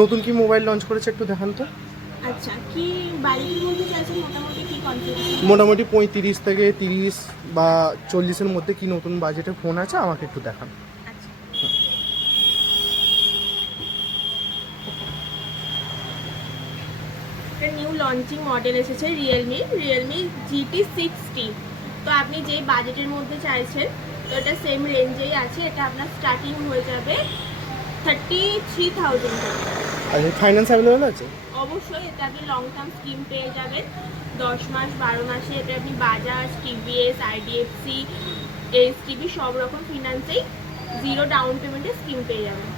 নতুন কি mobile launch করেছে একটু দেখান তো। আচ্ছা, কি বাজেটের মধ্যে চাইছেন, মোটামুটি কি কনফিগারেশন? মোটামুটি 35 থেকে 30 বা 40-এর মধ্যে কি নতুন বাজেটে ফোন আছে আমাকে একটু দেখান। আচ্ছা, একটা নিউ লঞ্চিং মডেল এসেছে রিয়েলমি GT60। তো আপনি যেই বাজেটের মধ্যে চাইছেন তো এটা সেম রেঞ্জেই আছে। এটা আপনার স্টার্টিং হয়ে যাবে 33,000 টাকা। আচ্ছা, ফাইন্যান্স অ্যাভেলেবেল আছে? অবশ্যই এটা আপনি লং টার্ম স্কিম পেয়ে যাবেন 10 মাস 12 মাসে। এটা আপনি বাজাজ, টিভিএস, IDFC, এইচটিবি সব রকম ফিনান্সেই জিরো ডাউন পেমেন্টে স্কিম পেয়ে যাবেন।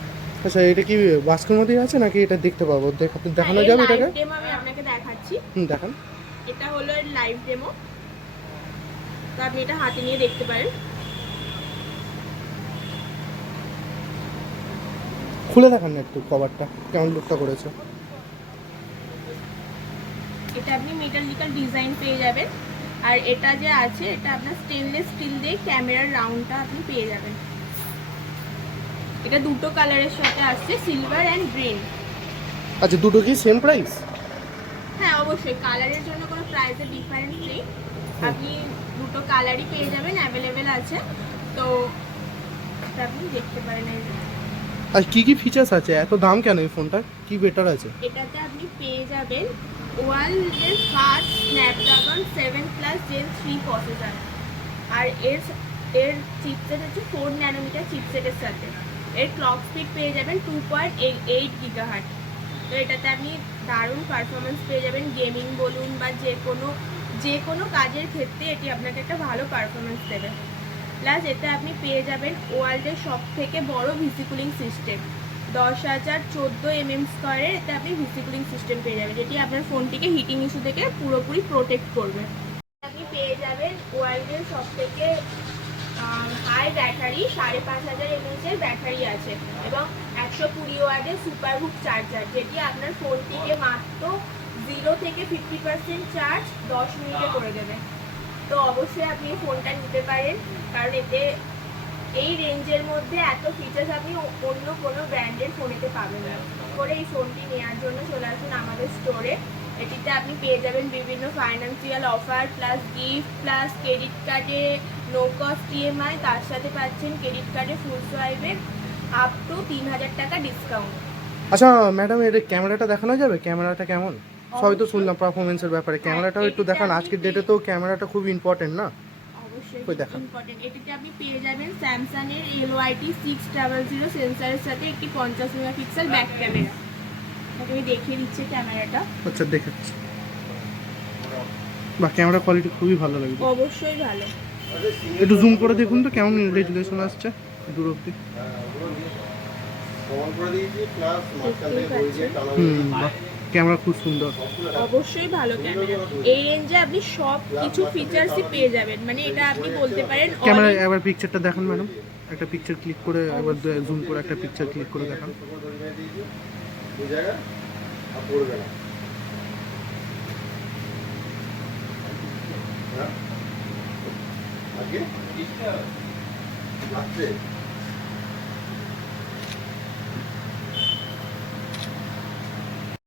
আচ্ছা, এটা কি বাস্কের মধ্যেই আছে নাকি এটা দেখতে পাবো? দেখানো যাবে এটাকে? লাইভ ডেমো আমি আপনাকে দেখাচ্ছি। দেখান। এটা হলো এর লাইভ ডেমো, তো আপনি এটা হাতে নিয়ে দেখতে পারেন। খুলে দেখান না একটু কভারটা, কেমন লুকটা করেছে। এটা আপনি মেটালিক্যাল ডিজাইন পেয়ে যাবেন। আর এটা যে আছে এটা আপনার স্টেনলেস স্টিল দিয়ে ক্যামেরার রাউন্ডটা আপনি পেয়ে যাবেন। এটা দুটো কালারের সাথে আসছে, সিলভার অ্যান্ড গ্রিন। আচ্ছা, দুটো কি সেম প্রাইস? হ্যাঁ অবশ্যই, কালারের জন্য কোনো প্রাইসের ডিফারেন্স নেই। আপনি দুটো কালারই পেয়ে যাবেন, অ্যাভেলেবেল আছে। তো এটা আপনি দেখতে পারেন। আর কি কি ফিচার্স আছে? এত দাম কেন এই ফোনটা? কি বেটার আছে? এটাতে আপনি পেয়ে যাবেন ওয়ার্ল্ডের ফার্স্ট স্ন্যাপড্রাগন 7+ Gen 3 প্রসেসর। আর এর চিপসেট হচ্ছে 4 ন্যানোমিটার চিপসেটের সাথে। এর ক্লক স্পিড পেয়ে যাবেন 2.8 গিগাহার্টজ। তো এটাতে আপনি দারুণ পারফরমেন্স পেয়ে যাবেন। গেমিং বলুন বা যে কোনো কাজের ক্ষেত্রে এটি আপনাকে একটা ভালো পারফরমেন্স দেবে। প্লাস এতে আপনি পেয়ে যাবেন ওয়ার্ল্ডের সব থেকে বড় ভিসি কুলিং সিস্টেম 10,014 স্কোয়ারের। এতে আপনি ভিসি কুলিং সিস্টেম পেয়ে যাবেন, যেটি আপনার ফোনটিকে হিটিং ইস্যু থেকে পুরোপুরি প্রোটেক্ট করবে। আপনি পেয়ে যাবেন ওয়ার্ল্ডের সব থেকে হাই ব্যাটারি 5,500 এর ব্যাটারি আছে এবং 120 ওয়াটের সুপারহুক চার্জার, যেটি আপনার ফোনটিকে মাত্র 0 থেকে 50% চার্জ 10 মিনিটে করে দেবে। তো অবশ্যই আপনি এই ফোনটা নিতে পারেন, কারণ এতে এই রেঞ্জের মধ্যে এত ফিচার্স আপনি অন্য কোনো ব্র্যান্ডের ফোনেতে পাবেন না। করে এই ফোনটি নেওয়ার জন্য চলে আসুন আমাদের স্টোরে। এটিতে আপনি পেয়ে যাবেন বিভিন্ন financial offer, plus gift, plus credit কার্ডে নো কস্ট EMI, তার সাথে পাচ্ছেন ক্রেডিট কার্ডে ফুল সোয়াইপে আপ টু 3,000 টাকা ডিসকাউন্ট। আচ্ছা ম্যাডাম, এর ক্যামেরাটা দেখানো যাবে? ক্যামেরাটা কেমন? সবই তো শুনলাম পারফরমেন্সের ব্যাপারে, ক্যামেরাটাও একটু দেখান। আজকের ডেটে তো ক্যামেরাটা খুব ইম্পর্টেন্ট না? অবশ্যই কই দেখান। ইম্পর্টেন্ট। এটিতে আপনি পেয়ে যাবেন স্যামসাং এর LYT600 সেন্সরের সাথে একটি 50 মেগাপিক্সেল ব্যাক ক্যামেরা। আমি দেখিয়ে দিচ্ছি ক্যামেরাটা। আচ্ছা, দেখাচ্ছি। বা ক্যামেরা কোয়ালিটি খুবই ভালো লাগবে। অবশ্যই ভালো। একটু জুম করে দেখুন তো কেমন রেজুলেশন আসছে দূর অব্দি। ক্যামেরা খুব সুন্দর। অবশ্যই ভালো ক্যামেরা। এই রেঞ্জে আপনি সব কিছু ফিচার্সই পেয়ে যাবেন, মানে এটা আপনি বলতে পারেন। ক্যামেরা একবার পিকচারটা দেখান ম্যাডাম, একটা পিকচার ক্লিক করে একবার জুম করে একটা পিকচার ক্লিক করে দেখান। আগে